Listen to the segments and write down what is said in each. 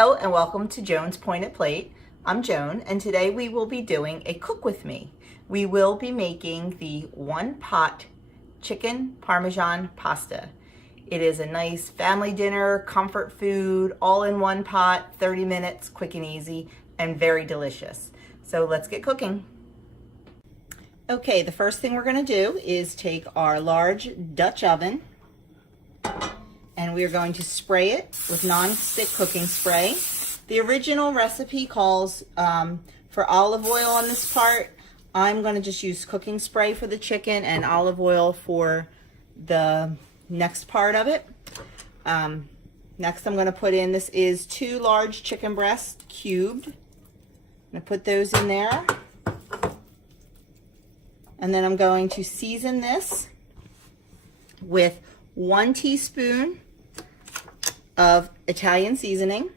Hello and welcome to Joan's Pointed Plate. I'm Joan and today we will be doing a cook with me. We will be making the one pot chicken Parmesan pasta. It is a nice family dinner, comfort food, all in one pot, 30 minutes, quick and easy, and very delicious. So let's get cooking. Okay, the first thing we're going to do is take our large Dutch oven and we are going to spray it with non-stick cooking spray. The original recipe calls for olive oil on this part. I'm going to just use cooking spray for the chicken and olive oil for the next part of it. Next I'm going to put in, this is 2 large chicken breasts cubed. I'm going to put those in there. And then I'm going to season this with 1 teaspoon of Italian seasoning,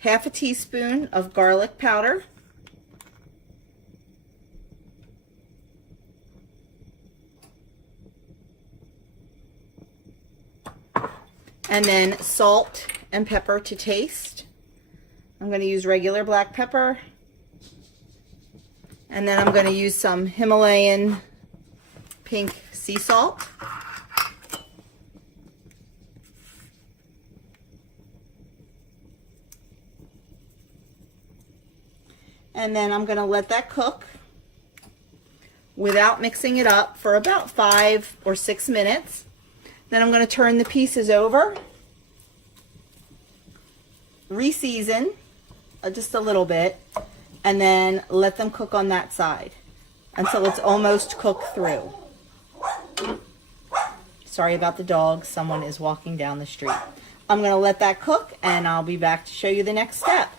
half a teaspoon of garlic powder, and then salt and pepper to taste. I'm going to use regular black pepper, and then I'm going to use some Himalayan pink sea salt. And then I'm going to let that cook without mixing it up for about 5 or 6 minutes. Then I'm going to turn the pieces over, re-season just a little bit, and then let them cook on that side until it's almost cooked through. Sorry about the dog, someone is walking down the street. I'm going to let that cook and I'll be back to show you the next step.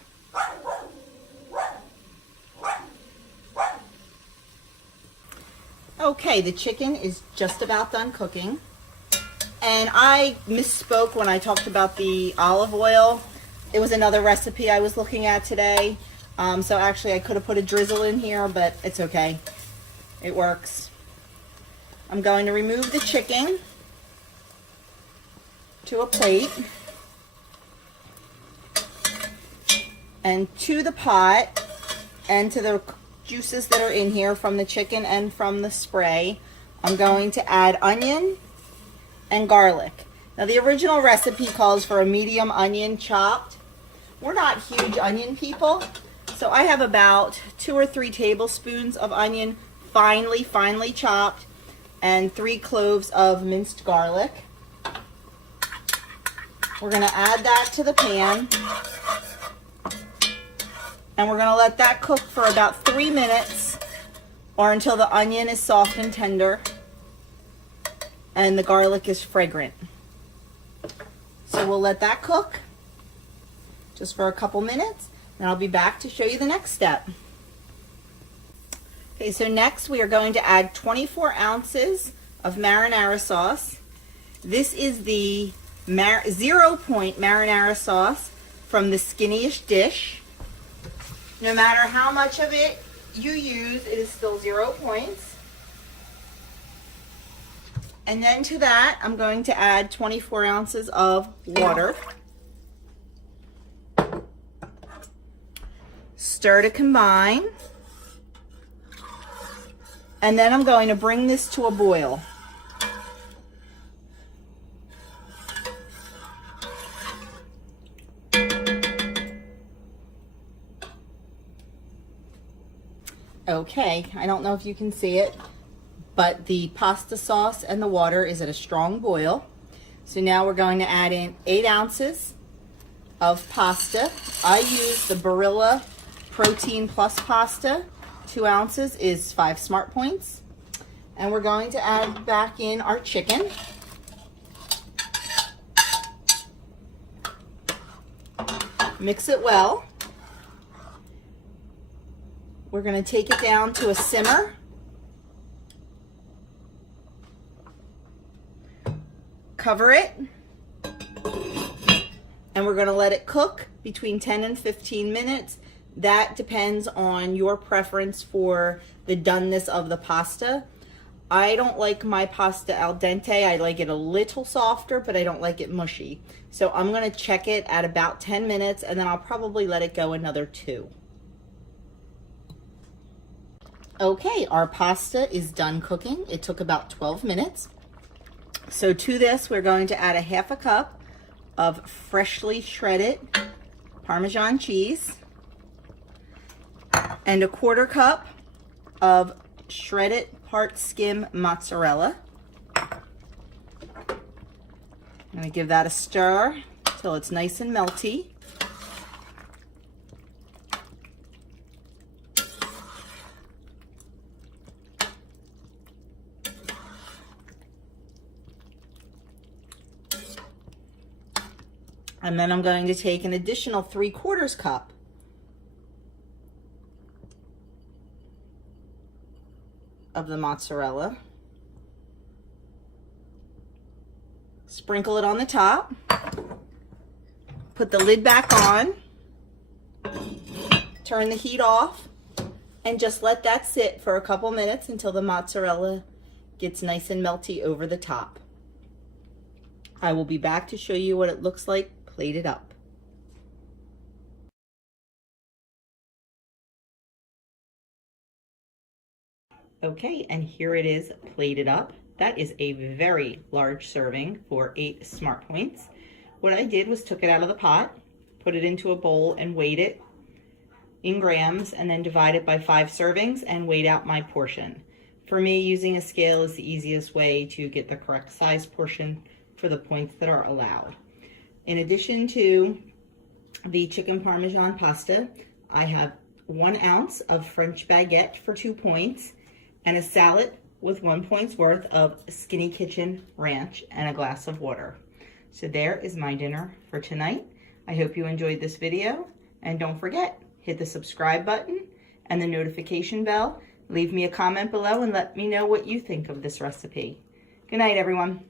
Okay, the chicken is just about done cooking. And I misspoke when I talked about the olive oil. It was another recipe I was looking at today. So actually I could have put a drizzle in here, but it's okay. It works. I'm going to remove the chicken to a plate. And to the pot and to the juices that are in here from the chicken and from the spray, I'm going to add onion and garlic. Now the original recipe calls for a medium onion chopped. We're not huge onion people, so I have about 2 or 3 tablespoons of onion finely chopped and 3 cloves of minced garlic. We're going to add that to the pan and we're going to let that cook for about 3 minutes or until the onion is soft and tender and the garlic is fragrant. So we'll let that cook just for a couple minutes and I'll be back to show you the next step. Okay, so next we are going to add 24 ounces of marinara sauce. This is the 0 point marinara sauce from the Skinniest Dish. No matter how much of it you use, it is still 0 points. And then to that, I'm going to add 24 ounces of water. Stir to combine. And then I'm going to bring this to a boil. Okay, I don't know if you can see it, but the pasta sauce and the water is at a strong boil. So now we're going to add in 8 ounces of pasta. I use the Barilla Protein Plus pasta. 2 ounces is 5 smart points. And we're going to add back in our chicken. Mix it well. We're going to take it down to a simmer. Cover it. And we're going to let it cook between 10 and 15 minutes. That depends on your preference for the doneness of the pasta. I don't like my pasta al dente. I like it a little softer, but I don't like it mushy. So I'm gonna check it at about 10 minutes and then I'll probably let it go another 2. Okay, our pasta is done cooking. It took about 12 minutes. So to this, we're going to add a 1/2 cup of freshly shredded Parmesan cheese and a 1/4 cup of shredded part skim mozzarella. I'm going to give that a stir till it's nice and melty. And then I'm going to take an additional 3/4 cup of the mozzarella, sprinkle it on the top, put the lid back on, turn the heat off, and just let that sit for a couple minutes until the mozzarella gets nice and melty over the top. I will be back to show you what it looks like plated up. Okay, and here it is plated up. That is a very large serving for 8 Smart Points. What I did was took it out of the pot, put it into a bowl and weighed it in grams, and then divide it by 5 servings and weighed out my portion. For me, using a scale is the easiest way to get the correct size portion for the points that are allowed. In addition to the chicken Parmesan pasta, I have 1 ounce of French baguette for 2 points, and a salad with 1 point's worth of Skinny Kitchen ranch and a glass of water. So there is my dinner for tonight. I hope you enjoyed this video, and don't forget, hit the subscribe button and the notification bell. Leave me a comment below and let me know what you think of this recipe. Good night, everyone.